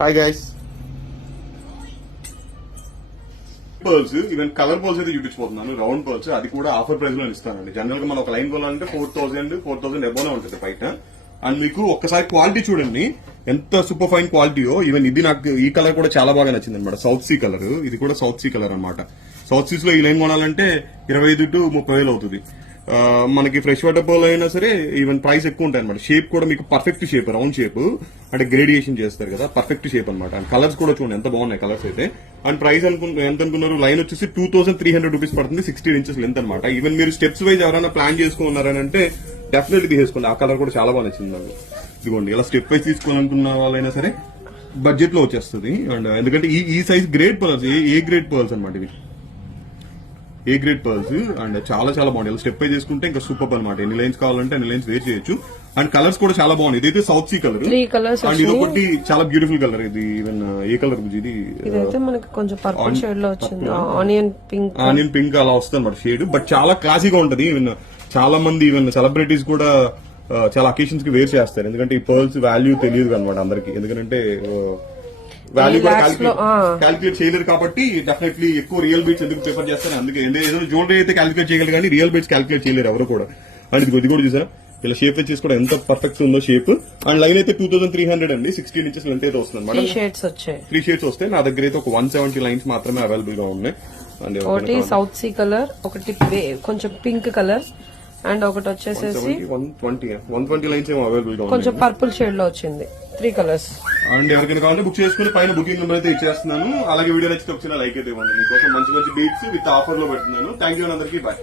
Hi guys, pearls even colour pearls అయితే చూపించబోతున్నాను. Round pearls అది కూడా ఆఫర్ ప్రైస్ లో ఇస్తానండి. జనరల్ గా మనం ఒక లైన్ కొనాలంటే 4,000 ఎబోనే ఉంటుంది బయట. అండ్ మీకు ఒక్కసారి క్వాలిటీ చూడండి ఎంత సూపర్ ఫైన్ క్వాలిటీయో. ఈవెన్ ఇది నాకు ఈ కలర్ కూడా చాలా బాగా నచ్చింది అనమాట. సౌత్ సీ కలర్, ఇది కూడా సౌత్ సీ కలర్ అనమాట. సౌత్ సీస్ లో ఈ లైన్ కొనాలంటే 25,000 to 30,000 అవుతుంది. మనకి ఫ్రెష్ వాటర్ పర్ల్ అయినా సరే ఈవెన్ ప్రైస్ ఎక్కువ ఉంటాయి అనమాట. షేప్ కూడా మీకు పర్ఫెక్ట్ షేప్, రౌండ్ షేప్, అంటే గ్రేడియేషన్ చేస్తారు కదా, పర్ఫెక్ట్ షేప్ అనమాట. అండ్ కలర్స్ కూడా చూడండి ఎంత బాగున్నాయి కలర్స్ అయితే. అండ్ ప్రైస్ ఎంత అనుకున్నారు? లైన్ వచ్చేసి 2,300 రూపీస్ పడుతుంది. 16 inches లెంత్ అనమాట. ఈవెన్ మీరు స్టెప్స్ వైజ్ ఎవరైనా ప్లాన్ చేసుకున్నారని అంటే డెఫినెట్లీ తీసేసుకోండి. ఆ కలర్ కూడా చాలా బాగా నచ్చింది నాకు. ఇదిగోండి, ఇలా స్టెప్ వైజ్ తీసుకోవాలనుకున్న వాళ్ళైనా సరే బడ్జెట్ లో వచ్చేస్తుంది. అండ్ ఎందుకంటే ఈ size grade pearls, A grade pearls అనమాట ఇవి, ఏ గ్రేడ్ పర్ల్స్. అండ్ చాలా చాలా బాగుంది. స్టెప్ పై చేసుకుంటే ఇంకా సూపర్ అనమాట. ఎన్ని లైన్స్ కావాలంటే అన్ని లైన్స్ వేర్ చేయొచ్చు. అండ్ కలర్స్ కూడా చాలా బాగుంది. ఇదైతే సౌత్ సీ కలర్, అండ్ ఇది ఒకటి చాలా బ్యూటిఫుల్ కలర్. ఇది ఈవెన్ ఏ కలర్ ఇది? ఇదైతే మనకి కొంచెం పర్పుల్ షేడ్ లో వచ్చింది, ఆనియన్ పింక్ అలా వస్తుంది అనమాట షేడ్. బట్ చాలా క్లాసీగా ఉంటది. ఈవెన్ చాలా మంది ఈవెన్ సెలబ్రిటీస్ కూడా చాలా అకేషన్స్ కి వేర్ చేస్తారు. ఎందుకంటే ఈ పర్ల్స్ వాల్యూ తెలియదు అనమాట అందరికి. ఎందుకంటే వాల్యూ కూడా క్యాలిక్యులేట్ చేయలేరు కాబట్టి డెఫినెట్లీ ఎక్కువ రియల్ బీట్స్ ఎందుకు ప్రిఫర్ చేస్తారు. అందుకే ఏదో జ్యువెలరీ అయితే క్యాలిక్యులేట్ చేయగలరు కానీ రియల్ బీట్స్ క్యాలిక్యులేట్ చేయలేరు ఎవరు కూడా. అండ్ ఇది కూడా చూసారా ఇలా షేప్ వచ్చేసి కూడా ఎంత పర్ఫెక్ట్ ఉందో షేప్. అండ్ లైన్ అయితే 2,300 అండి. 16 inches లెంత్ అయితే వస్తుంది అనమాట. 3 షేడ్స్ వస్తాయి. నా దగ్గర అయితే ఒక 170 లైన్స్ మాత్రమే అవైలబుల్ గా ఉన్నాయి. ఒకటి సౌత్ సీ కలర్, ఒకటి కొంచెం పింక్ కలర్, అండ్ ఒకటి వచ్చేసేసి 120 లైన్స్ ఏమో అవైలబుల్ గా కొంచెం పర్పుల్ షేడ్ లో వచ్చింది. 3 కలర్స్. అండ్ ఎవరికైనా కావాలంటే బుక్ చేసుకుని పైన బుకింగ్ నెంబర్ అయితే ఇచ్చేస్తున్నాను. అలాగే వీడియో నచ్చితే ఒకసారి లైక్ అయితే ఇవ్వండి. మీకోసం మంచి మంచి బీట్స్ విత్ ఆఫర్ లో పెడుతున్నాను. థ్యాంక్ యూ అందరికీ, బాయ్.